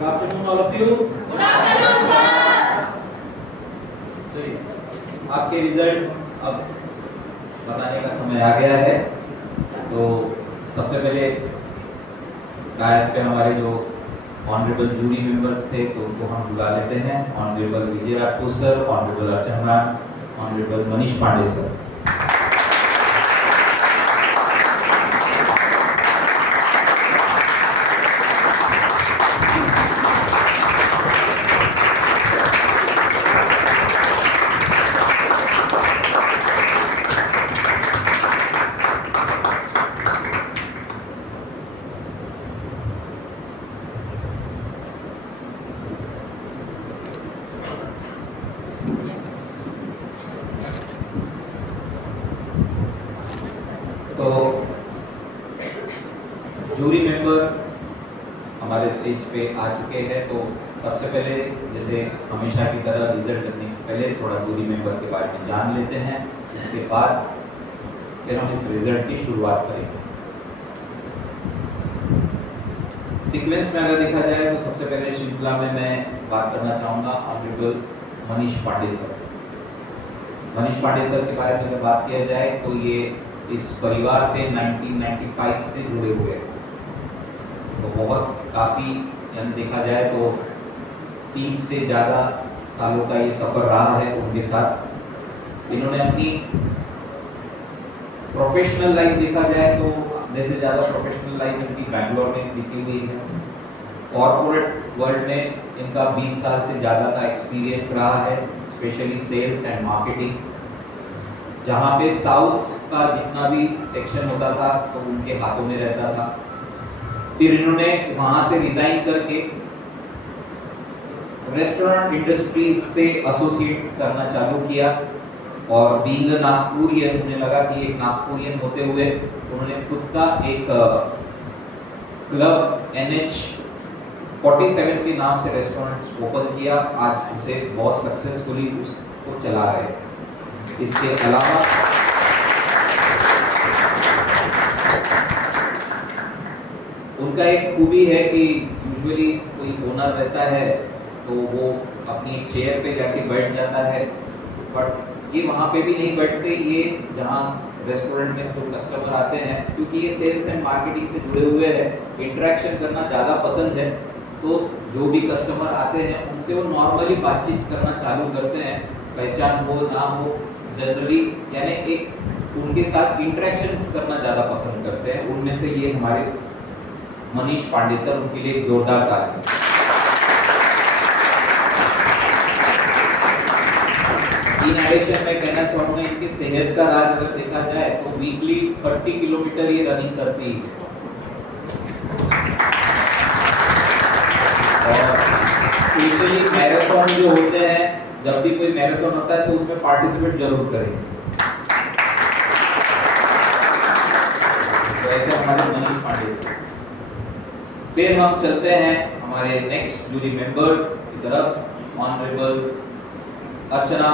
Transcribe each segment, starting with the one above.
Good afternoon, all of you. Good afternoon, sir. चलिए, आपके result अब बताने का समय आ गया है। तो सबसे पहले डायस पे हमारे जो ऑनरेबल जूरी मेंबर्स थे तो उनको हम बुला लेते हैं। ऑनरेबल विजय राजपूत सर, ऑनरेबल अर्चना, ऑनरेबल मनीष पांडे सर। तो जूरी मेंबर हमारे स्टेज पे आ चुके हैं। तो सबसे पहले जैसे हमेशा की तरह रिजल्ट करने से पहले थोड़ा जूरी मेंबर के बारे में जान लेते हैं। इसके बाद फिर हम इस रिजल्ट की शुरुआत करेंगे। सीक्वेंस में अगर देखा जाए तो सबसे पहले श्रृंखला में मैं बात करना चाहूँगा honourable Manish Pandey sir. Manish Pandey sir के बारे में अगर बात किया जाए तो ये इस परिवार से 1995 से जुड़े हुए हैं। तो बहुत काफ़ी यानी देखा जाए तो 30 से ज़्यादा सालों का ये सफ़र रहा है उनके साथ। इन्होंने अपनी प्रोफेशनल लाइफ देखा जाए तो आधे से ज़्यादा प्रोफेशनल लाइफ इनकी बैंगलोर में बीती हुई है। कॉर्पोरेट वर्ल्ड में इनका 20 साल से ज़्यादा का एक्सपीरियंस रहा है, स्पेशली सेल्स एंड मार्केटिंग। जहाँ पे साउथ का जितना भी सेक्शन होता था तो उनके हाथों में रहता था। फिर इन्होंने वहाँ से रिजाइन करके रेस्टोरेंट इंडस्ट्रीज से एसोसिएट करना चालू किया और बीइंग नागपुरियन उन्हें लगा कि एक नागपुरियन होते हुए उन्होंने खुद का एक क्लब NH47 के नाम से रेस्टोरेंट ओपन किया। आज उसे बहुत सक्सेसफुली उसको चला रहे हैं। इसके अलावा उनका एक खूबी है कि यूजुअली कोई ओनर रहता है तो वो अपनी एक चेयर पे जाके बैठ जाता है, बट ये वहाँ पे भी नहीं बैठते। ये जहाँ रेस्टोरेंट में तो कस्टमर आते हैं, क्योंकि ये सेल्स एंड मार्केटिंग से जुड़े हुए हैं, इंटरेक्शन करना ज़्यादा पसंद है। तो जो भी कस्टमर आते हैं उनसे वो नॉर्मली बातचीत करना चालू करते हैं, पहचान हो ना हो जनरली, यानी एक उनके साथ इंटरेक्शन करना ज़्यादा पसंद करते हैं। उनमें से ये हमारे मनीष पांडे सर, उनके लिए एक जोरदार ताली। इन एडिशन मैं कहना चाहूँगा इनकी सेहत का राज अगर देखा जाए तो वीकली 30 किलोमीटर ये रनिंग करती है। और स्पेशली मैराथन जो होते हैं, जब भी कोई मैराथन होता है तो उसमें पार्टिसिपेट जरूर करें। तो ऐसे हमारे मनीष पांडे सर। फिर हम चलते हैं हमारे नेक्स्ट जूरी मेंबर की तरफ, ऑनरेबल अर्चना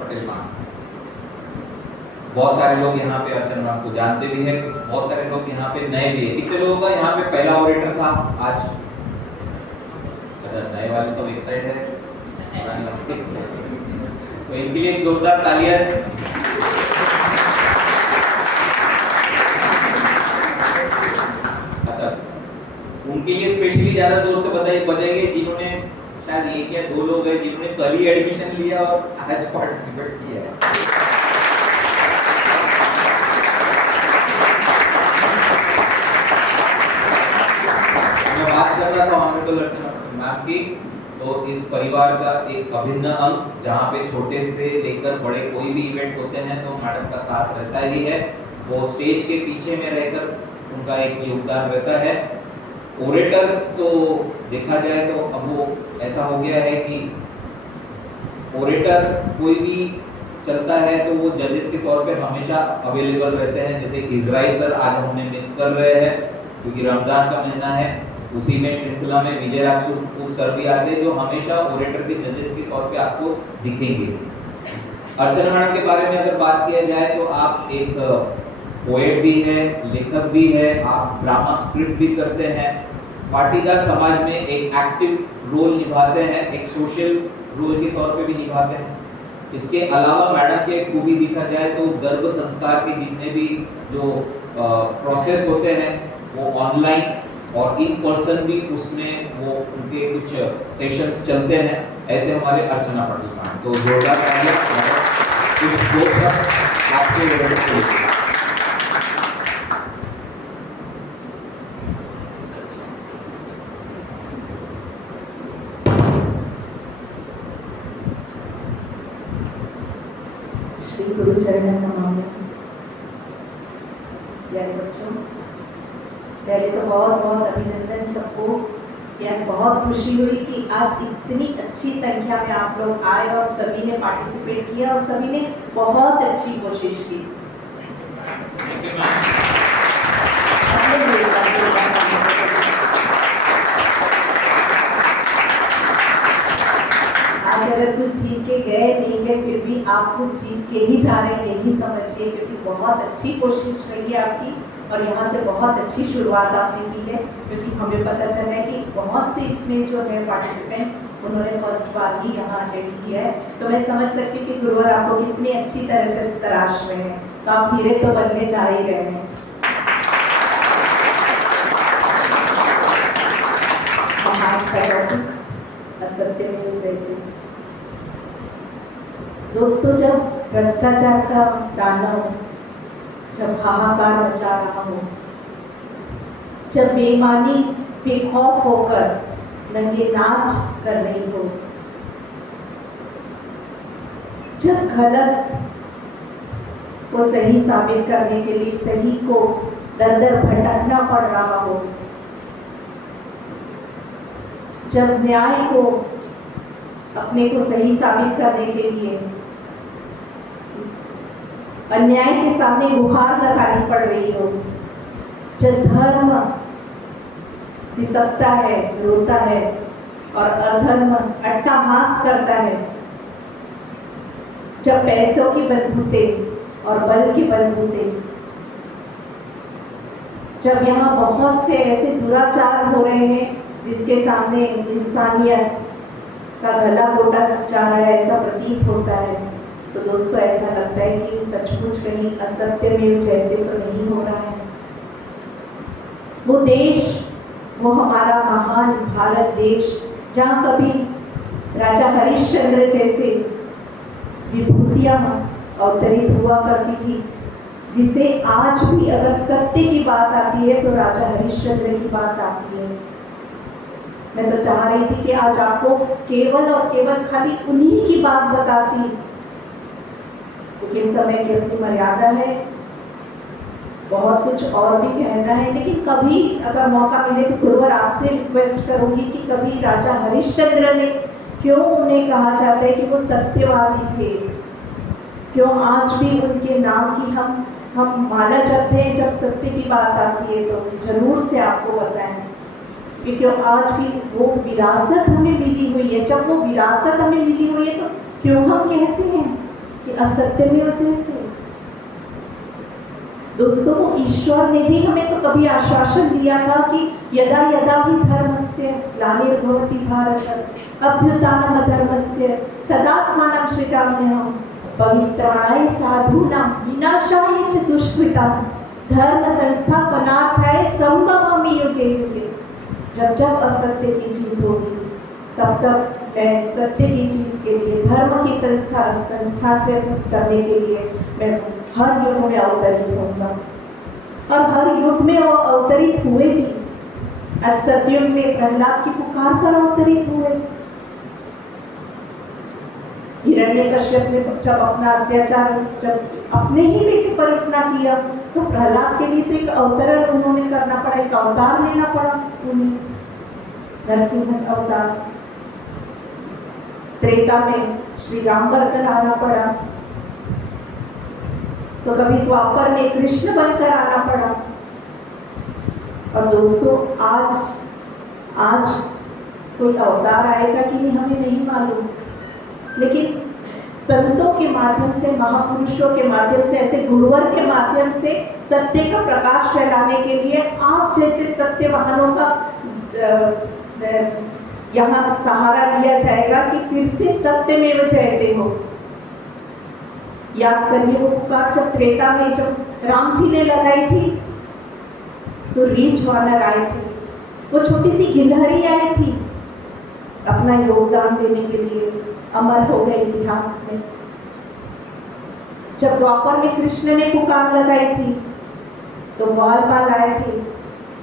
पटेल मैम। बहुत सारे लोग यहाँ पे अर्चना मैम को जानते भी हैं, बहुत सारे लोग यहाँ पे नए भी हैं। कितने लोगों का यहाँ पे पहला ऑडिटर था आज? नए वाले सब एक साइड है, तो इनके लिए एक जोरदार तालियां। अच्छा, उनके लिए स्पेशली ज्यादा जोर से बजाइए जिन्होंने, शायद ये क्या 2 लोग हैं जिन्होंने कल ही एडमिशन लिया और आज पार्टिसिपेट किया है। मैं बात कर रहा था ऑनरेबल अर्चना मैम की, तो इस परिवार का एक अभिन्न अंग, जहाँ पे छोटे से लेकर बड़े कोई भी इवेंट होते हैं तो मैडम का साथ रहता ही है। वो स्टेज के पीछे में रहकर उनका एक योगदान रहता है। ओरेटर तो देखा जाए तो अब वो ऐसा हो गया है कि ओरेटर कोई भी चलता है तो वो जजेस के तौर पे हमेशा अवेलेबल रहते हैं। जैसे इजराइल सर आज हमने मिस कर रहे हैं क्योंकि रमजान का महीना है। उसी में श्रृंखला में विजय राजपूत सर भी आते हैं जो हमेशा ओरेटर के जजेस के तौर पे आपको दिखेंगे। अर्चना मैडम के बारे में अगर बात किया जाए तो आप एक पोएट भी है, लेखक भी है, आप ड्रामा स्क्रिप्ट भी करते हैं पाटीदार समाज में एक एक्टिव रोल निभाते हैं, एक सोशल रोल के तौर पे भी निभाते हैं। इसके अलावा मैडम के खूबी देखा जाए तो गर्भ संस्कार के जितने भी जो प्रोसेस होते हैं वो ऑनलाइन और इन पर्सन भी उसमें वो उनके कुछ सेशंस चलते हैं। ऐसे हमारे अर्चना पाटिल मैम, तो जोरदार तालियां इस दो पर आपके लिए। श्री गुरु चरण नमामि। प्यारे बच्चों, पहले तो बहुत बहुत अभिनंदन सबको। यार बहुत खुशी हुई कि आज इतनी अच्छी संख्या में आप लोग आए और सभी ने पार्टिसिपेट किया और सभी ने बहुत अच्छी कोशिश की। आज अगर कुछ जीत के गए नहीं गए फिर भी आप कुछ जीत के ही जा रहे हैं, यही समझिए, क्योंकि बहुत अच्छी कोशिश रही है आपकी और यहाँ से बहुत अच्छी शुरुआत आपने की है। क्योंकि हमें पता चला है कि बहुत से इसमें जो है पार्टिसिपेंट उन्होंने फर्स्ट बार ही यहाँ अटेंड किया है। तो मैं समझ सकती हूँ कि गुरुवर आपको कितनी अच्छी तरह से इस तलाश में है, तो आप धीरे तो बनने जा ही रहे हैं। असत्य में रहते दोस्तों, जब भ्रष्टाचार का दानव जब हाहाकार मचा रहा हो, जब बेईमानी बेखौफ होकर नंगे नाच कर रही हो, जब गलत को सही साबित करने के लिए सही को दर दर भटकना पड़ रहा हो, जब न्याय को अपने को सही साबित करने के लिए अन्याय के सामने गुहार लगानी पड़ रही हो, जब धर्म सिसकता है, रोता है और अधर्म अट्टहास करता है, जब पैसों की बलबूते और बल की बलबूते, जब यहाँ बहुत से ऐसे दुराचार हो रहे हैं जिसके सामने इंसानियत का गला घोटा जा रहा है, ऐसा प्रतीत होता है, तो दोस्तों ऐसा लगता है कि सचमुच कहीं असत्य में जयते तो नहीं हो रहा है। वो देश, वो हमारा महान भारत देश, जहाँ कभी राजा हरिश्चंद्र जैसे विभूतियाँ अवतरित हुआ करती थी, जिसे आज भी अगर सत्य की बात आती है तो राजा हरिश्चंद्र की बात आती है। मैं तो चाह रही थी कि आज आपको केवल और केवल खाली उन्हीं की बात बताती, लेकिन समय की अपनी मर्यादा है, बहुत कुछ और भी कहना है, लेकिन कभी अगर मौका मिले तो गुरुवर आपसे रिक्वेस्ट करूंगी कि कभी राजा हरिश्चंद्र ने क्यों उन्हें कहा जाता है कि वो सत्यवादी थे, क्यों आज भी उनके नाम की हम माला जपते हैं जब सत्य की बात आती है, तो जरूर से आपको बताएं कि क्यों आज भी वो विरासत हमें मिली हुई है। जब वो विरासत हमें मिली हुई है तो क्यों हम कहते हैं कि असत्य में जयते। दोस्तों, वो ईश्वर ने ही हमें तो कभी आश्वासन दिया था कि यदा यदा ही धर्मस्य ग्लानिर्भवति भारत अभ्युत्थानम् अधर्मस्य तदात्मानं सृजाम्यहम् पवित्राणाय साधूनां विनाशाय च दुष्कृताम् धर्म संस्थापनार्थाय संभवामि युगे युगे। जब जब असत्य की जीत होगी तब तब मैं सत्य की जीत के लिए, धर्म की संस्थापित करने के लिए मैं हर युग में अवतरित होऊंगा। और हर युग में वो अवतरित हुए भी। आज सतयुग में प्रहलाद की पुकार पर अवतरित हुए। हिरण्यकश्यप ने जब अपना अत्याचार, जब अपने ही बेटे पर इतना किया, तो प्रहलाद के लिए तो एक अवतरण उन्होंने करना पड़ा, एक अवतार लेना पड़ा उन्हें, नरसिंह अवतार। त्रेता में श्री राम बनकर आना पड़ा, तो कभी द्वापर में कृष्ण बनकर आना पड़ा। और दोस्तों, आज कोई अवतार आएगा कि नहीं हमें नहीं मालूम, लेकिन संतों के माध्यम से, महापुरुषों के माध्यम से, ऐसे गुरुवर के माध्यम से सत्य का प्रकाश फैलाने के लिए आप जैसे सत्यवानों का यहाँ सहारा लिया जाएगा कि फिर से सत्यमेव जयते हो। याद करिए वो पुकार जब त्रेता में जब राम जी ने लगाई थी तो रीछ वानर आए थे, वो छोटी सी गिलहरी आई थी अपना योगदान देने के लिए, अमर हो गए इतिहास में। जब द्वापर में कृष्ण ने पुकार लगाई थी तो ग्वालपाल आए थे,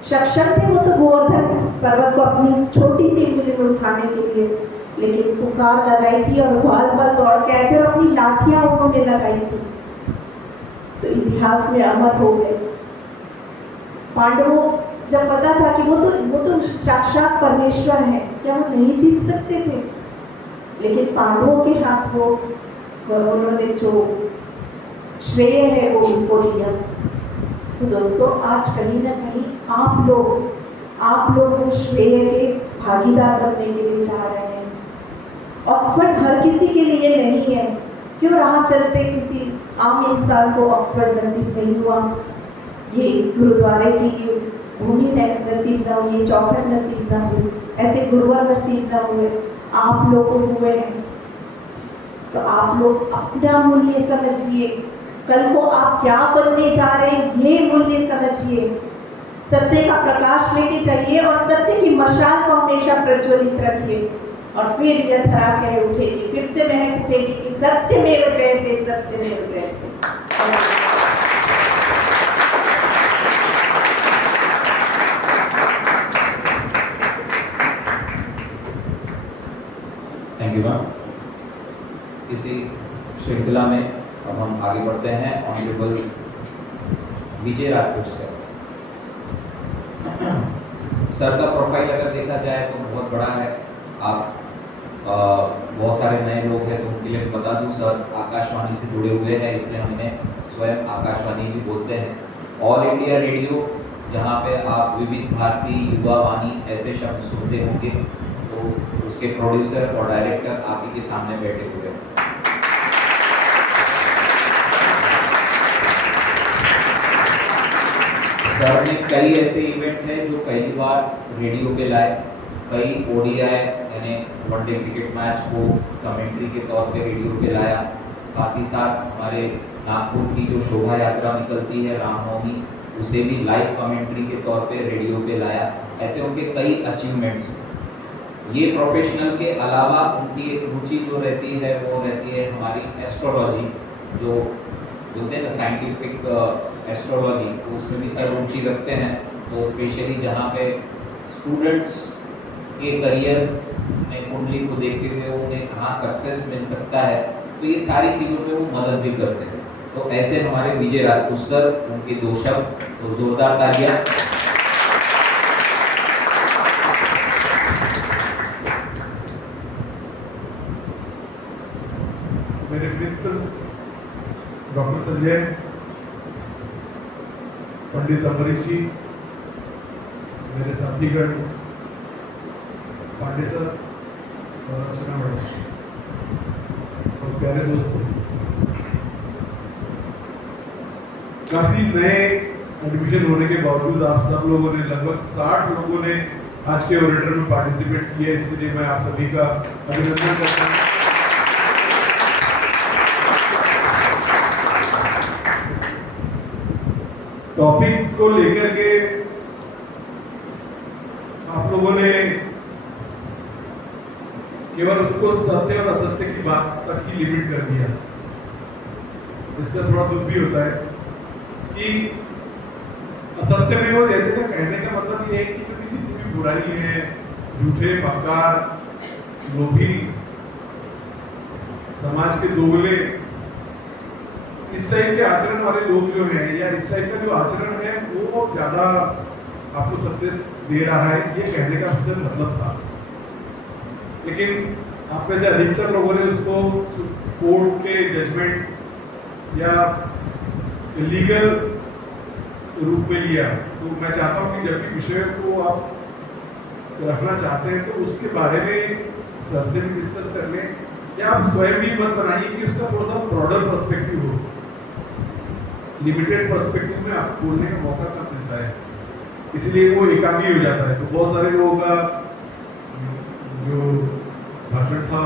सक्षम थे वो तो गोवर्धन पर्वत को अपनी छोटी सी उंगली में उठाने के लिए, लेकिन पुकार लगाई थी और ग्वालपाल दौड़ के आए थे और अपनी लाठियां उन्होंने लगाई थी, तो इतिहास में अमर हो गए। पांडवों जब पता था कि वो तो साक्षात परमेश्वर है, क्या वो नहीं जीत सकते थे, लेकिन पांडवों के हाथ वो उन्होंने जो श्रेय है वो उनको दिया। तो दोस्तों आज कहीं ना कहीं आप लोग वो श्रेय के भागीदार बनने के लिए चाह रहे हैं। ऑक्सफोर्ड हर किसी के लिए नहीं है, क्यों राह चलते किसी आम इंसान को ऑक्सफोर्ड नसीब नहीं हुआ, ये गुरुद्वारे की भूमि नसीब ना हुई, चौखट नसीब ना हुई, ऐसे गुरुवर नसीब ना हुए, आप लोग हुए हैं। तो आप लोग अपना मूल्य समझिए, कल को आप क्या बनने जा रहे हैं ये मूल्य समझिए, सत्य का प्रकाश लेके चलिए और सत्य की मशाल को हमेशा प्रज्वलित रखिए, और फिर यह धरा कह उठेगी, फिर से महक उठेगी कि सत्यमेव जयते, सत्यमेव जयते। Thank you ma'am. इसी श्रृंखला में अब हम आगे बढ़ते हैं ऑनरेबल विजय राजपूत सर। सर का प्रोफाइल अगर देखा जाए तो बहुत बड़ा है, आप बहुत सारे नए लोग हैं तो उनके लिए बता दूं, सर आकाशवाणी से जुड़े हुए हैं, इसलिए हम इन्हें स्वयं आकाशवाणी भी बोलते हैं। ऑल इंडिया रेडियो जहां पे आप विविध भारती, युवा वाणी ऐसे शब्द सुनते होंगे, तो उसके प्रोड्यूसर और डायरेक्टर आप ही के सामने बैठे हुए हैं। सर ने कई ऐसे इवेंट हैं जो पहली बार रेडियो पे लाए, कई ओडीआई यानी वनडे क्रिकेट मैच को कमेंट्री के तौर पे रेडियो पे लाया, साथ ही साथ हमारे नागपुर की जो शोभा यात्रा निकलती है रामनवमी, उसे भी लाइव कमेंट्री के तौर पे रेडियो पे लाया। ऐसे उनके कई अचीवमेंट्स। ये प्रोफेशनल के अलावा उनकी एक रुचि जो रहती है वो रहती है हमारी एस्ट्रोलॉजी, जो बोलते हैं ना साइंटिफिक एस्ट्रोलॉजी, तो उसमें भी सर रुचि रखते हैं। तो स्पेशली जहाँ पे स्टूडेंट्स के करियर में कुंडली को देखते हुए उन्हें कहाँ सक्सेस मिल सकता है, तो ये सारी चीज़ों पे वो मदद भी करते हैं। तो ऐसे हमारे विजय राजपूत सर, उनके दो शब्द, तो जोरदार तालियां। मेरे मित्र डॉक्टर संजय, पंडित अमरीश जी, मेरे साथीगण पांडे सर और अर्चना मैडम और प्यारे दोस्तों, काफी नए एडमिशन होने के बावजूद आप सब लोगों ने, लगभग 60 लोगों ने आज के ओरेटर में पार्टिसिपेट किया, इसलिए मैं आप सभी का अभिनंदन करता हूँ। टॉपिक को लेकर के आप लोगों ने केवल उसको सत्य और असत्य की बात तक ही लिमिट कर दिया। इसका थोड़ा दुख भी होता है कि असत्य में वो जैसे का कहने का मतलब ये है कि जो किसी भी बुराई है, झूठे, मक्कार, लोभी, समाज के दोगले, इस टाइप के आचरण वाले लोग जो हैं, या इस टाइप का जो आचरण है वो ज्यादा आपको सक्सेस दे रहा है, ये कहने का मुझे मतलब था। लेकिन आप में से अधिकतर लोगों ने उसको कोर्ट के जजमेंट या लीगल रूप में लिया। तो मैं चाहता हूँ कि जब भी विषय को आप रखना चाहते हैं तो उसके बारे में सर से भी डिस्कस कर लें, या आप स्वयं भी मत बनाइए कि उसका थोड़ा सा ब्रॉडर पर्सपेक्टिव हो। लिमिटेड पर्सपेक्टिव में आपको बोलने का मौका कब मिलता है। इसलिए वो एकाकी हो जाता है। तो बहुत सारे लोगों का जो भाषण था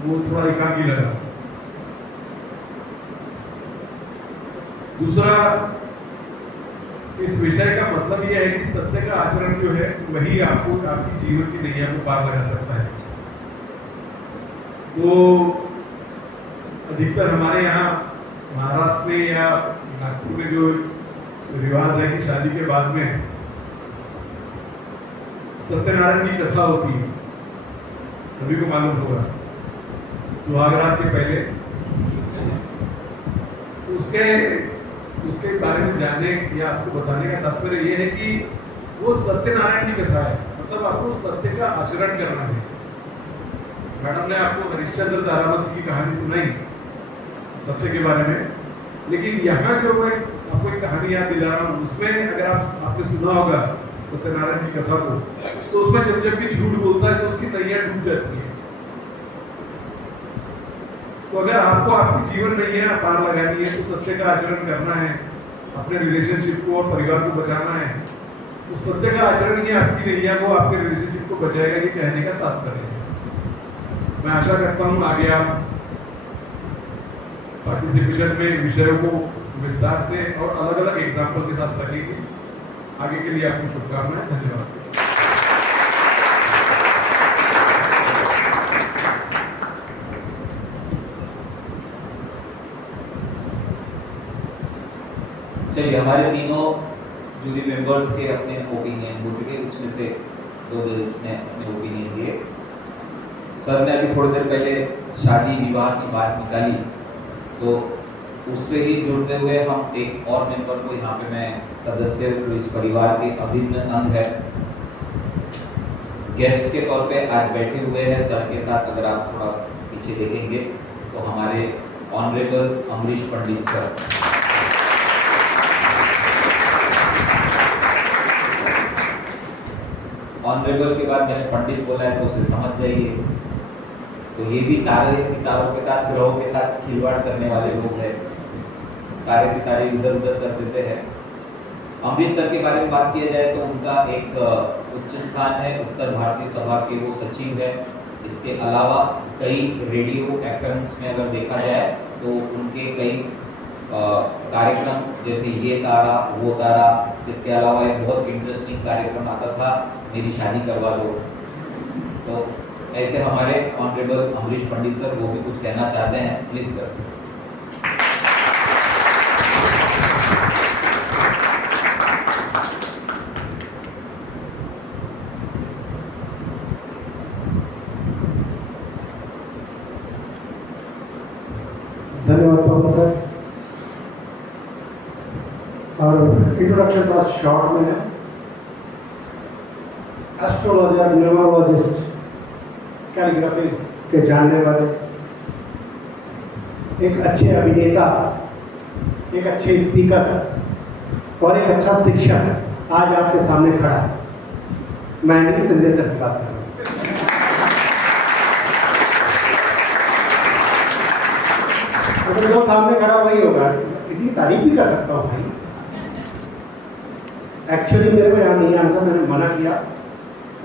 वो थोड़ा एकाकी लगा। दूसरा, इस विषय का मतलब यह है कि सत्य का आचरण जो है वही आपको आपकी जीवन की नैया को पार लगा सकता है। तो अधिकतर हमारे यहाँ महाराष्ट्र में या नागपुर में जो रिवाज है कि शादी के बाद में सत्यनारायण की कथा होती है, सभी को मालूम होगा, सुहागरात के पहले। उसके बारे में जानने या आपको बताने का तात्पर्य यह है कि वो सत्यनारायण की कथा है, मतलब आपको सत्य का आचरण करना है। मैडम ने आपको हरिश्चंद्र तारावत की कहानी सुनाई सत्य के बारे में, लेकिन यहाँ जो मैं आपको एक कहानी याद दिला रहा हूँ, उसमें अगर आपने सुना होगा सत्यनारायण की कथा को, तो उसमें जब भी झूठ बोलता है तो उसकी नैया डूब जाती है। तो अगर आपको आपकी जीवन नैया पार लगानी है तो सत्य का आचरण करना है, अपने रिलेशनशिप को और परिवार को बचाना है, तो सत्य का आचरण ही आपकी नैया को, आपके रिलेशनशिप को बचाएगा, ये कहने का तात्पर्य है। मैं आशा करता हूँ आगे आप पार्टिसिपेशन में विषयों को विस्तार से और अलग अलग एग्जाम्पल के साथ रखेंगे। आगे के लिए आपको शुभकामनाएं। धन्यवाद। चलिए, हमारे तीनों जूरी मेंबर्स के अपने ओपिनियन हो चुके, उसमें से 2 जजेस ने अपने ओपिनियन दिए। सर ने अभी थोड़ी देर पहले शादी विवाह की बात निकाली, तो उससे ही जुड़ते हुए हम एक और मेंबर को यहाँ पे मैं सदस्य जो इस परिवार के अभिन्न अंग है, गेस्ट के तौर पे आज बैठे हुए हैं सर के साथ। अगर आप थोड़ा पीछे देखेंगे तो हमारे ऑनरेबल अमरीश पंडित सर। ऑनरेबल के बाद मैंने पंडित बोला है तो उसे समझ जाइए। तो ये भी तारे सितारों के साथ, ग्रहों के साथ खिलवाड़ करने वाले लोग हैं, तारे सितारे इधर उधर कर देते हैं। अमरीश सर के बारे में बात किया जाए तो उनका एक उच्च स्थान है, उत्तर भारतीय सभा के वो सचिव है। इसके अलावा कई रेडियो एफएम्स में अगर देखा जाए तो उनके कई कार्यक्रम, जैसे ये तारा वो तारा, इसके अलावा एक बहुत इंटरेस्टिंग कार्यक्रम आता था मेरी शादी करवा दो। तो ऐसे हमारे ऑनरेबल अमरीश पंडित सर वो भी कुछ कहना चाहते हैं, प्लीज सर। धन्यवाद प्रोफेसर। और इंट्रोडक्शन थोड़ा शॉर्ट में है। एस्ट्रोलॉजर, न्यूमरोलॉजिस्ट, कैलीग्राफी के जानने वाले, एक अच्छे अभिनेता, एक अच्छे स्पीकर और एक अच्छा शिक्षक आज आपके सामने खड़ा है। मैं नहीं, संजय सर की बात कर रहा हूँ। अगर जो सामने खड़ा वही होगा, किसी की तारीफ भी कर सकता हूँ भाई। एक्चुअली मेरे को यहाँ नहीं आना था, मैंने मना किया,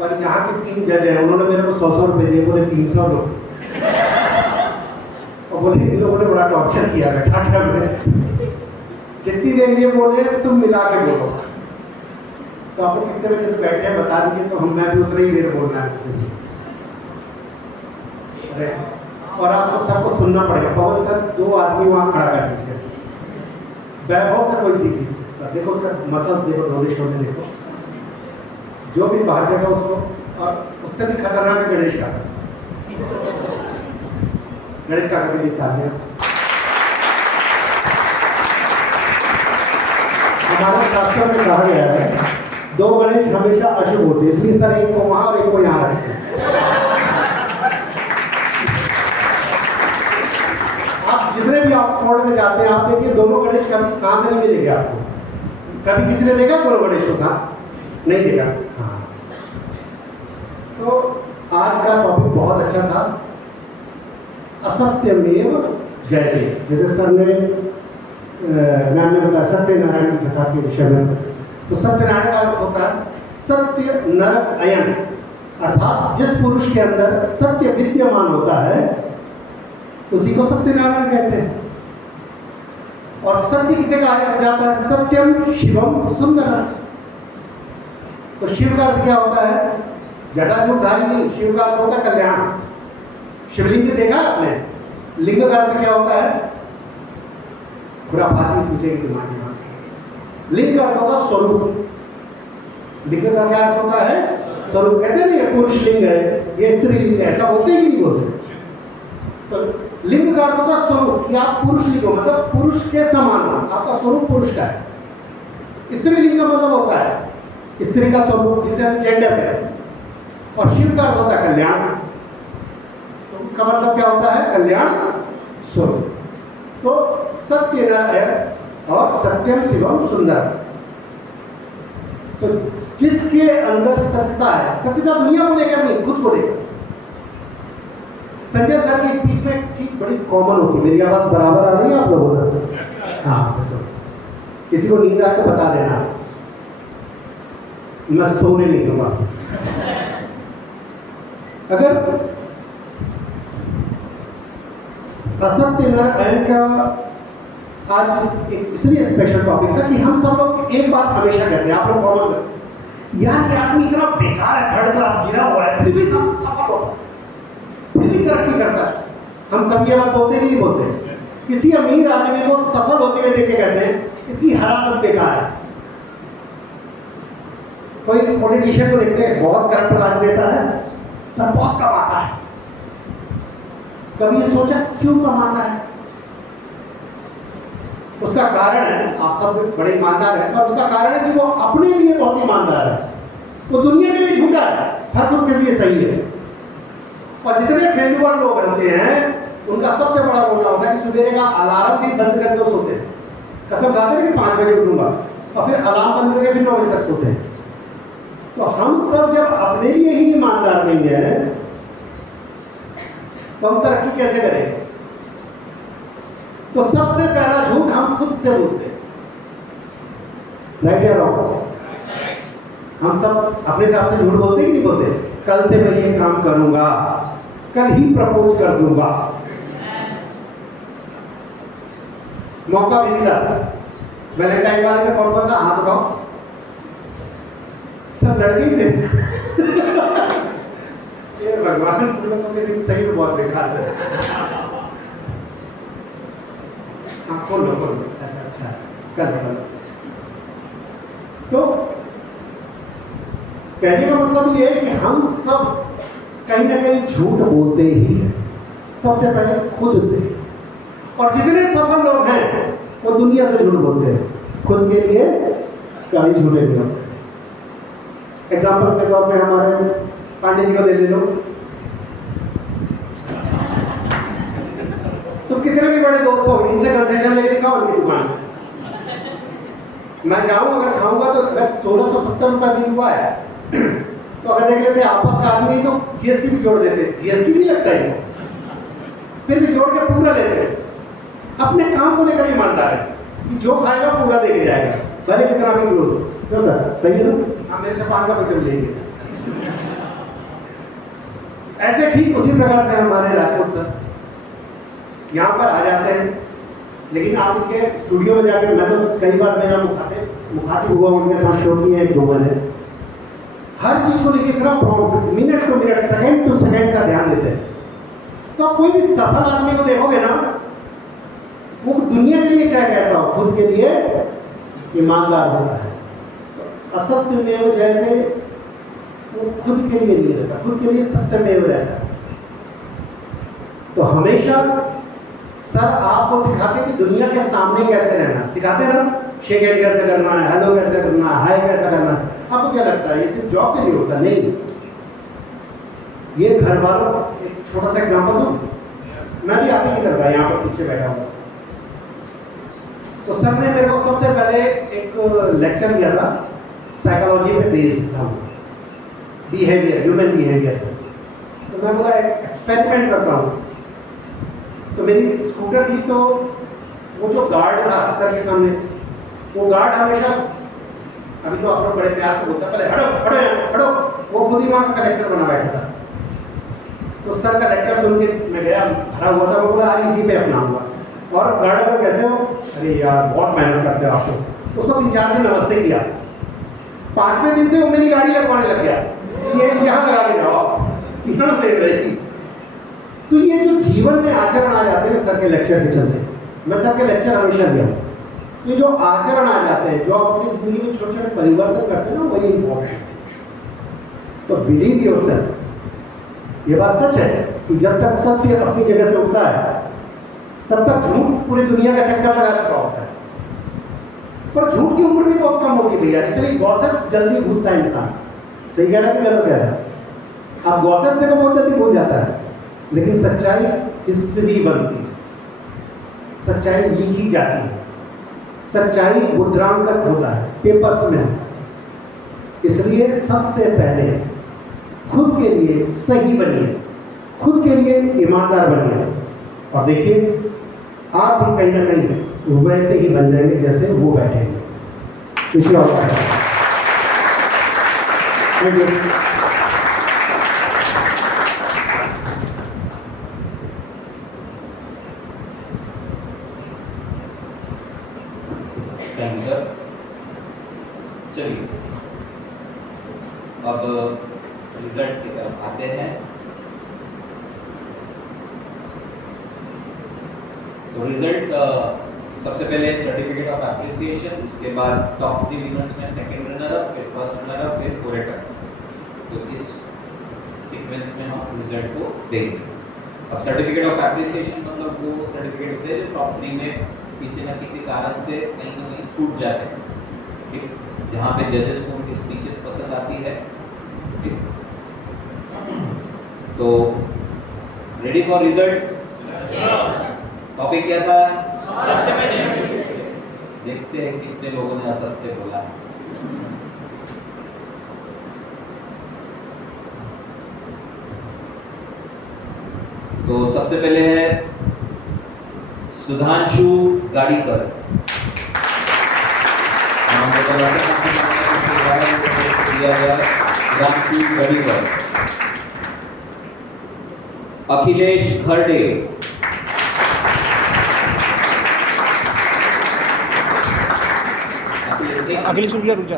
और यहाँ के 3 जज हैं, उन्होंने मेरे को 100 रुपये दिए, बोले 300 लो, और बोले इन लोगों ने बड़ा टॉर्चर किया बैठा में, जितनी देर ये बोले तुम मिला के बोलो। तो आपको कितने बजे से बैठे हैं बता दीजिए, तो मैं भी उतना ही देर बोलना है। अरे, और आपको सबको सुनना पड़ेगा। पवन सर 2 आदमी वहाँ खड़ा कर दीजिए, वैभव से कोई चीज देखो, उसका मसल्स देखो, डोले शोले देखो, जो भी बाहर जाएगा उसको। और उससे भी खतरनाक है गणेश काका। गणेश काका के लिए तालियां। हमारे शास्त्र में कहा गया है 2 गणेश हमेशा अशुभ होते हैं, इसलिए सर एक को वहां और एक को यहाँ रखते हैं। आप जितने भी ऑक्सफोर्ड में जाते हैं, आप देखिए दोनों गणेश कभी सामने नहीं मिलेंगे आपको। कभी किसी ने देखा दोनों गणेश को साथ? नहीं देखा। हाँ, तो आज का टॉपिक बहुत अच्छा था, असत्यमेव जयते। जैसे सर ने मैम ने बताया सत्यनारायण की कथा के विषय में, तो सत्यनारायण का अर्थ होता है सत्य नर अयन, अर्थात जिस पुरुष के अंदर सत्य विद्यमान होता है उसी को सत्यनारायण कहते हैं। और सत्य किसे कहा जाता है? सत्यम शिवम सुंदरम। तो शिव का अर्थ क्या होता है? जटाजूटधारी नहीं, शिव का अर्थ होता है कल्याण। शिवलिंग देखा आपने? लिंग का अर्थ क्या होता है? खुराफाती सोचेगी तुम्हारी बात। लिंग का अर्थ होता है स्वरूप। लिंग का क्या अर्थ होता है? स्वरूप। कहते नहीं है पुरुष लिंग है, ये स्त्री लिंग है, ऐसा बोलते हैं कि नहीं बोलते? तो लिंग का अर्थ होता है स्वरूप, कि आप पुरुष लिंग हो, मतलब पुरुष के समान हो, आपका स्वरूप पुरुष का है। स्त्री लिंग का मतलब होता है स्त्री का स्वरूप, जिसे हम जेंडर कहते हैं। और शिव का अर्थ होता है कल्याण, तो उसका मतलब क्या होता है? कल्याण स्वरूप। तो सत्य नर और सत्यम शिवम सुंदर। तो जिसके अंदर सत्ता है, सत्यता दुनिया को लेकर नहीं, खुद को लेकर। संजय सर की स्पीच में एक चीज बड़ी कॉमन होती है। मेरी आवाज बराबर आ रही है आप लोगों को? हाँ, किसी को नींद आए तो बता देना, मैं सोने नहीं दूंगा। अगर असत्य नर अयन का आज इसलिए स्पेशल टॉपिक था कि हम सब लोग एक बात हमेशा कहते हैं, आप लोग कॉमन करते, यार ये आदमी इतना बेकार है, थर्ड क्लास गिरा हुआ है, फिर भी सब सफल होता है, फिर भी तरक्की करता है। हम सब ये बात बोलते नहीं बोलते? किसी अमीर आदमी को सफल होते हुए देख के कहते हैं इसकी हरामत बेकार है। कोई पॉलिटिशियन को देखते हैं, बहुत करप्ट राजनेता है, सब बहुत कमाता है। कभी ये सोचा क्यों कमाता है? उसका कारण है, आप सब बड़े ईमानदार हैं, और उसका कारण है कि वो अपने लिए बहुत ईमानदार है, वो दुनिया के लिए झूठा है, हर खुद के लिए सही है। और जितने फेल्यूर लोग रहते हैं उनका सबसे बड़ा रोना होता है कि सवेरे का अलार्म भी बंद करके वो सोते हैं। कसम खाते हैं कि 5 बजे उठूंगा, और फिर अलार्म बंद करके फिर 9 बजे तक सोते हैं। तो हम सब जब अपने लिए ही ईमानदार नहीं है तो हम तरक्की कैसे करेंगे? तो सबसे पहला झूठ हम खुद से बोलते हैं, राइट या रॉन्ग? हम सब अपने हिसाब से झूठ बोलते हैं कि नहीं बोलते? कल से मैं ये काम करूंगा, कल ही प्रपोज कर दूंगा। मौका भी मिला, वैलेंटाइन वाले में कौन बंदा हाथ उठाओ, सब लड़के ही थे। ये भगवान सही में बहुत बेकार है। हाँ, खोल लो। अच्छा कर लो। तो कहने का मतलब ये है कि हम सब कहीं ना कहीं झूठ बोलते ही हैं, सबसे पहले खुद से। और जितने सफल लोग हैं वो दुनिया से झूठ बोलते हैं, खुद के लिए कहीं झूठे नहीं होते। एग्जाम्पल के तौर पे हमारे पांडे जी को ले लो। तुम कितने भी बड़े दोस्त हो, इनसे कंसेशन लेके दिखाओ उनकी दुकान। मैं जाऊँ अगर खाऊंगा तो 1670 रुपये बिल हुआ है, तो अगर देख लेते आपस का आदमी तो जीएसटी भी जोड़ देते, जीएसटी नहीं लगता है, फिर भी जोड़ के पूरा लेते हैं। अपने काम को लेकर ईमानदार है कि जो खाएगा पूरा देके जाएगा, भले कितना भी क्लोज हो। क्यों सर, सही है ना? हम मेरे से 5 का पैसे लेंगे। ऐसे ठीक उसी प्रकार से हमारे राजपूत सर यहाँ पर आ जाते हैं, लेकिन आप उनके स्टूडियो में जाकर, मैं तो कई बार मेरा मुखातिब हुआ उनके साथ, शो किए 1-2 मैंने, हर चीज को लेकर इतना prompt, minute to minute, second to second का ध्यान देते हैं। तो आप कोई भी सफल आदमी को देखोगे ना, वो दुनिया के लिए चाहे कैसा हो, खुद के लिए ईमानदार होता है। तो असत्य में जयते, वो खुद के लिए नहीं रहता, खुद के लिए सत्य में रहता है। तो हमेशा सर आपको सिखाते हैं कि दुनिया के सामने कैसे रहना, सिखाते ना, शेक हैंड कैसे करना है, हेलो कैसे करना है, हाय कैसे करना है। आपको क्या लगता है ये सिर्फ जॉब के लिए होता? नहीं, ये घर वालों, एक छोटा सा एग्जांपल दूं, मैं भी आप ही कर रहा यहाँ पर पीछे बैठा हुआ। तो सर ने मेरे को सबसे पहले एक लेक्चर दिया था, साइकोलॉजी पे बेस्ड था, बिहेवियर, ह्यूमन बिहेवियर। तो मैं पूरा एक्सपेरिमेंट करता हूँ। तो मेरी स्कूटर थी, तो वो जो गार्ड था सर के सामने, वो गार्ड हमेशा अभी तो आप लोग बड़े प्यार से बोलते हैं पहले हटो हटो यहाँ, हटो। वो खुद ही वहाँ का कलेक्टर बना बैठा था। तो सर का लेक्चर सुन के मैं गया, भरा हुआ था, मैं बोला आज इसी पे अपनाऊंगा। और गार्डन में कैसे हो? अरे यार बहुत मेहनत करते हो आप तो। उसको 3-4 दिन नमस्ते किया, 5वें दिन से वो मेरी गाड़ी लगवाने लग गया, ये यहाँ लगा के जाओ, यहाँ से रही। तो ये जो जीवन में आचरण आ जाते हैं सर के लेक्चर के चलते, मैं सर के लेक्चर हमेशा लिया हूँ। ये जो आचरण आ जाते हैं, जो अपनी जिंदगी में छोटे छोटे परिवर्तन करते हैं ना, वही इम्पोर्टेंट है। तो बिलीव योरसेल्फ, ये बात सच है कि जब तक सत्य अपनी जगह से उठता है तब तक झूठ पूरी दुनिया का चक्कर लगा चुका होता है। पर झूठ की उम्र भी बहुत कम होगी भैया, इसलिए गॉसिप्स जल्दी भूलता है इंसान। सही कह रहा है कि गलत कह रहा है? आप गॉसिप देखो बहुत जल्दी भूल जाता है, लेकिन सच्चाई हिस्ट्री बनती है, सच्चाई लिखी जाती है, सच्चाई मुद्रांकित होता है, पेपर्स में होता है। इसलिए सबसे पहले खुद के लिए सही बनिए, खुद के लिए ईमानदार बनिए, और देखिए आप भी कहीं ना कहीं वैसे ही बन जाएंगे जैसे वो बैठे हैं। पिछले चलिए अब रिजल्ट की तरफ आते हैं। तो रिजल्ट सबसे पहले सर्टिफिकेट ऑफ एप्रिसिएशन, उसके बाद टॉप 3 विनर्स में सेकंड रनर अप, फिर फर्स्ट रनर अप, फिर कोरेटर। तो इस सीक्वेंस में हम रिजल्ट को देंगे। अब सर्टिफिकेट ऑफ एप्रिसिएशन मतलब वो सर्टिफिकेट होते हैं जो टॉप 3 में किसी न किसी कारण से कहीं ना कहीं छूट जाते हैं, ठीक, जहाँ पे जजेस को उनकी स्पीचेस पसंद आती है, ठीक। तो रेडी फॉर रिजल्ट? टॉपिक क्या था? देखते हैं कितने लोगों ने असत्य बोला। तो सबसे पहले है सुधांशु गाड़ीकर। सुधांशु गाड़ीकर। अखिलेश खरडे। अखिलेश रुक जा।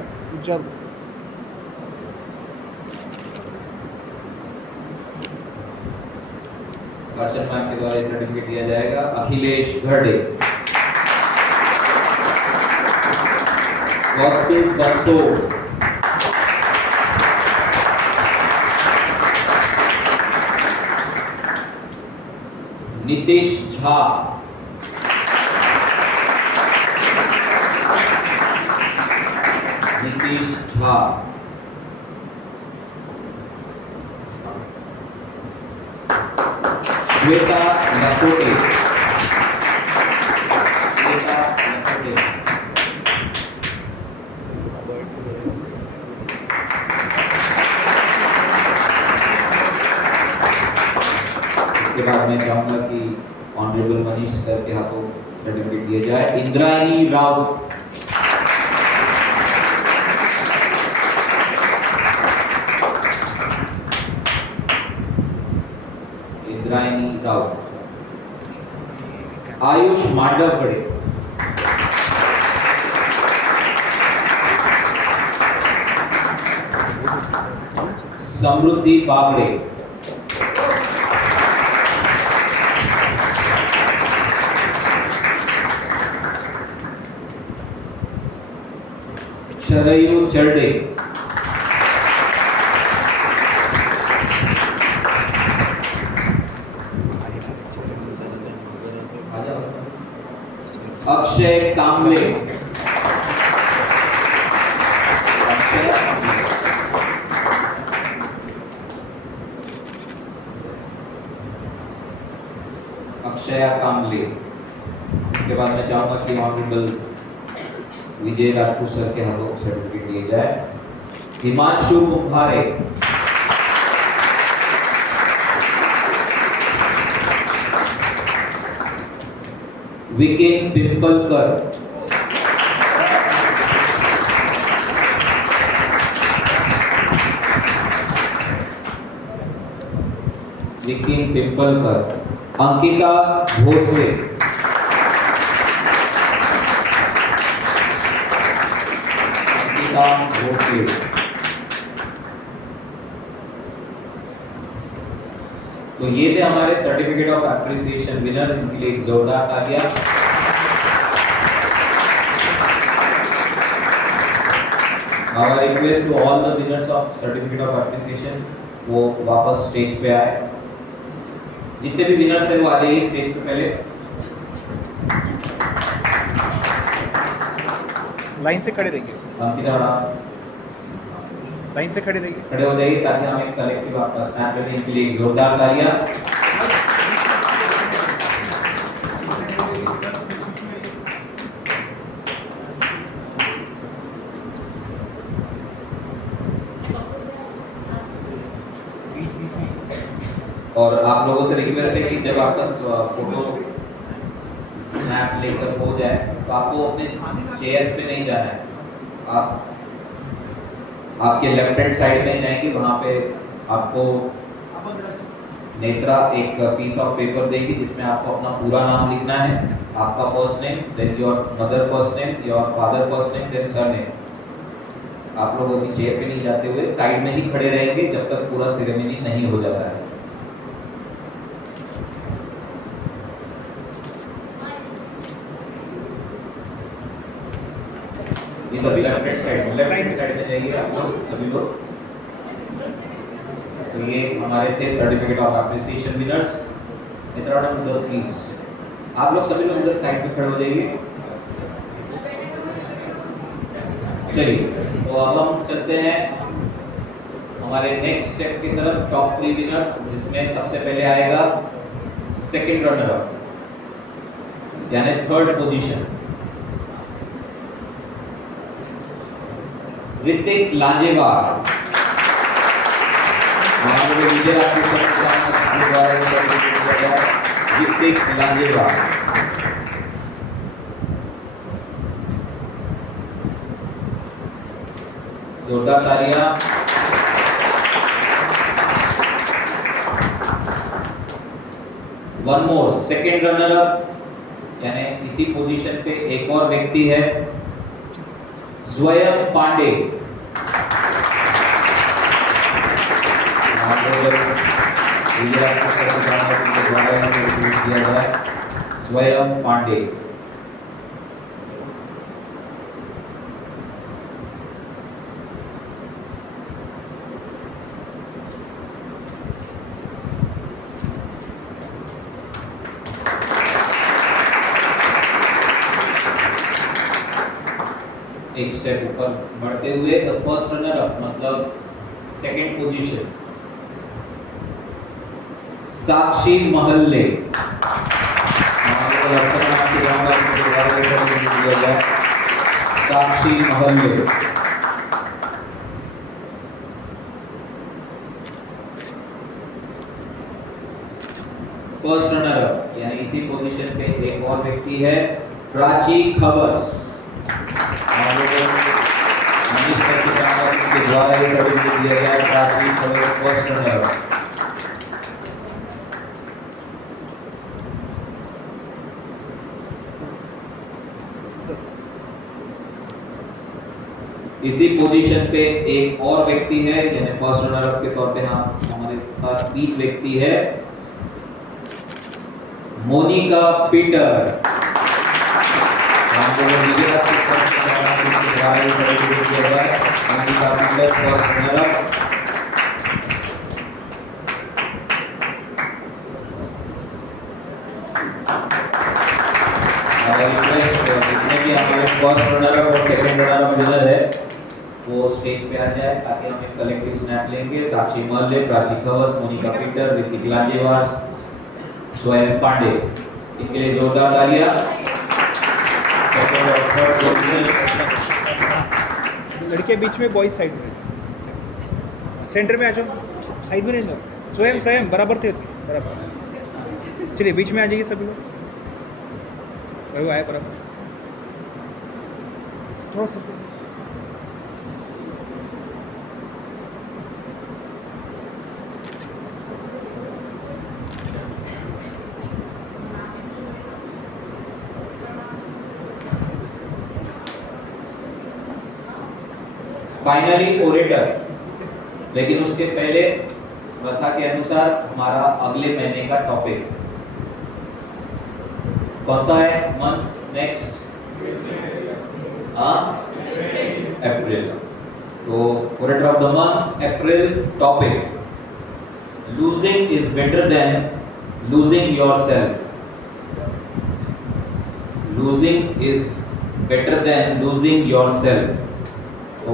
अर्चन मैम के द्वारा सर्टिफिकेट दिया जाएगा। अखिलेश खरडे। कौस्तुभ बंसो। नीतीश झा। नीतीश झा। श्वेता नकोटे। श्वेता नकोटे। इसके बाद मैं चाहूंगा कि ऑनरेबल मनीष सर के हाथों सर्टिफिकेट दिया जाए। इंद्रायणी राउत। इंद्रायणी राउत। आयुष मांडवगढ़े। समृद्धि बागड़े। शरयू चरडे। अक्षय कामले। अक्षय कामले। इसके बाद मैं चाहूंगा कि ऑनरेबल विजय राजपूत सर के हाथों सर्टिफिकेट दिए जाए। हिमांशु कुंभारे। विकेन पिंपलकर। विपिन पिंपलकर, अंकिता भोसले, अंकिता भोसले। तो ये थे हमारे सर्टिफिकेट ऑफ एप्रिसिएशन विनर, इनके लिए एक जोरदार तालियां। Now I request to all the winners of certificate of appreciation वो वापस स्टेज पे आए। जितने भी विनर्स हैं वो आ जाइए स्टेज पे पहले। लाइन से खड़े रहिए, अंकिता मैडम लाइन से खड़े रहिए। खड़े हो जाइए ताकि हम एक कलेक्टिव आपका स्नैप लेने के लिए एक जोरदार तालियां। और आप लोगों से रिक्वेस्ट है कि जब आपका फोटो स्नैप लेकर हो जाए तो आपको अपने चेयर्स पे नहीं जाना है, आप आपके लेफ्ट हैंड साइड में जाएंगे, वहाँ पे आपको नेत्रा एक पीस ऑफ पेपर देगी जिसमें आपको अपना पूरा नाम लिखना है, आपका first name, then your mother first name, your father first name, then surname. आप लोग अभी चेयर पे नहीं जाते हुए साइड में ही खड़े रहेंगे जब तक पूरा सेरेमनी नहीं हो जाता है। लेफ्ट साइड में जाइए आप लोग सभी लोग। तो ये हमारे थे certificate of appreciation winners. Netra madam उधर प्लीज, आप लोग सभी लोग उधर साइड पे खड़े हो जाइए। चलिए तो अब हम चलते हैं हमारे नेक्स्ट स्टेप की तरफ, टॉप 3 विनर, जिसमें सबसे पहले आएगा सेकंड रनर अप यानी थर्ड पोजीशन, ऋतिक लांजेवार। ऋतिक लांजेवार। जोरदार तालियां। One more, second runner up यानी इसी पोजीशन पे एक और व्यक्ति है, स्वयं पांडे। स्वयं पांडे। एक स्टेप ऊपर बढ़ते हुए द फर्स्ट रनर अप मतलब सेकंड पोजीशन, साक्षी महल्ले। साक्षी महल्ले। फर्स्ट रनर अप यानी इसी पोजीशन पे एक और व्यक्ति है, प्राची खबस। के द्वारा ये सर्टिफिकेट दिया गया है, प्राची खबस फर्स्ट रनर अप। इसी पोजीशन पे एक और व्यक्ति है, यानी फर्स्ट रनर अप के तौर पे हमारे पास 3 व्यक्ति है, Monica Peter. Monica Peter first runner up. जितने भी हमारे फर्स्ट रनर अप और सेकंड रनर अप विनर है वो स्टेज पे आ जाए ताकि हम एक कलेक्टिव स्नैप लेंगे। साक्षी महल्ले, प्राची खवस, मोनिका पीटर, ऋतिक लांजेवार, स्वयं पांडे। इनके लिए जोरदार तालियां। सेकंड और थर्ड पोजीशन लड़के बीच में, बॉयज साइड में, सेंटर में आ जाओ, साइड में नहीं जाओ, स्वयं स्वयं बराबर थे, बराबर। चलिए बीच में आ जाइए सभी लोग, वही आए बराबर, थोड़ा सा। Finally orator. लेकिन उसके पहले प्रथा के अनुसार हमारा अगले महीने का टॉपिक कौन सा है? मंथ नेक्स्ट अप्रैल। तो orator of the month April topic, losing is better than losing yourself. Losing is better than losing yourself. तो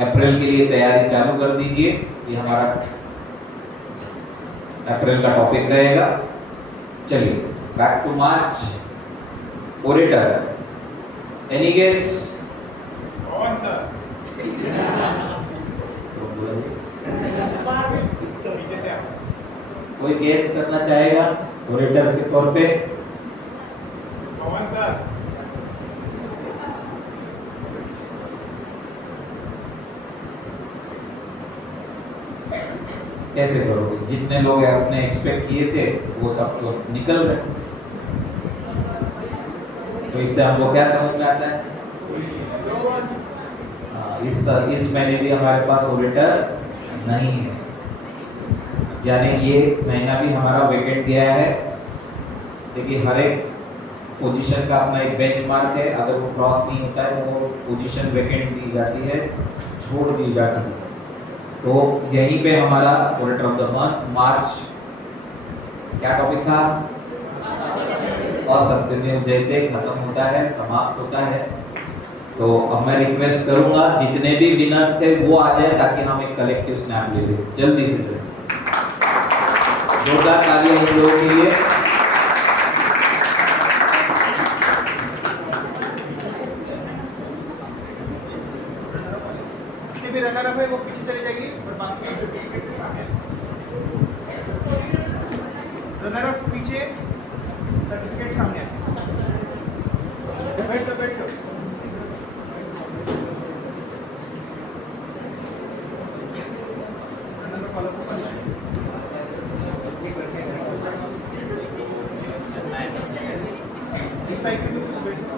अप्रैल के लिए तैयारी चालू कर दीजिए। ये हमारा अप्रैल का टॉपिक रहेगा। चलिए back to March. Orator, any guess? कौन सा? पीछे से आओ। कोई गेस करना चाहेगा ओरेटर के तौर पे? कौन सा? कैसे करोगे? जितने लोग आपने एक्सपेक्ट किए थे वो सब तो निकल गए। तो इससे हमको क्या समझ में आता है? इस महीने भी हमारे पास ओरेटर नहीं है, यानी ये महीना भी हमारा वेकेट गया है। देखिए हर एक पोजीशन का अपना एक बेंचमार्क है, अगर वो क्रॉस नहीं होता है तो वो पोजीशन वेकेंट दी जाती है, छोड़ दी जाती है। तो यहीं पे हमारा ओरेटर ऑफ द मंथ मार्च क्या टॉपिक था? असत्यमेव जयते, खत्म होता है, समाप्त होता है। तो अब मैं रिक्वेस्ट करूंगा जितने भी विनर्स थे वो आ जाए ताकि हम एक कलेक्टिव स्नैप ले लें जल्दी से। जोरदार तालियां इन लोगों के लिए। जितने भी रनर अप है वो पीछे चले जाइए और बाकी सर्टिफिकेट से सामने। रनर अप पीछे, सर्टिफिकेट सामने। बैठ जाओ। इस साइड से भी बैठ जाओ।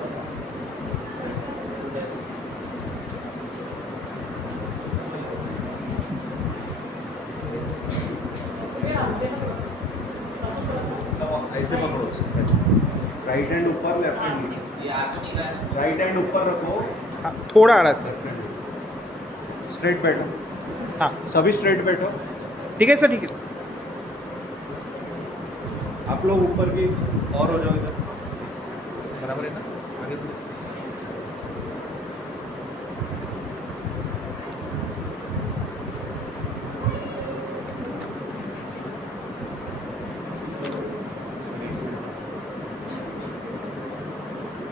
ऐसे पकड़ो उसको, ऐसे राइट हैंड ऊपर, लेफ्ट हैंड नीचे। ये आप नहीं रहा है। राइट हैंड ऊपर रखो, हाँ थोड़ा आड़ा से, स्ट्रेट बैठो। हाँ सभी स्ट्रेट बैठो। ठीक है सर, ठीक है। आप लोग ऊपर की और हो जाओ इधर, बराबर है ना? आगे बढ़ो।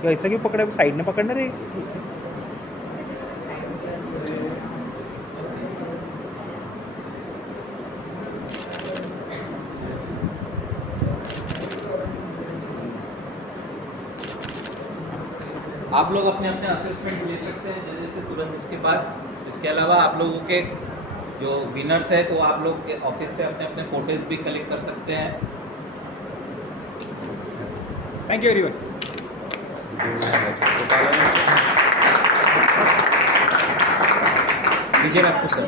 तो ऐसा क्यों पकड़ा? साइड में पकड़ना रे। आप लोग अपने अपने असेसमेंट ले सकते हैं जल्दी से तुरंत इसके बाद। इसके अलावा आप लोगों के जो विनर्स है तो आप लोग के ऑफिस से अपने अपने फोटोज भी कलेक्ट कर सकते हैं। Thank you everyone. विजय आपको सर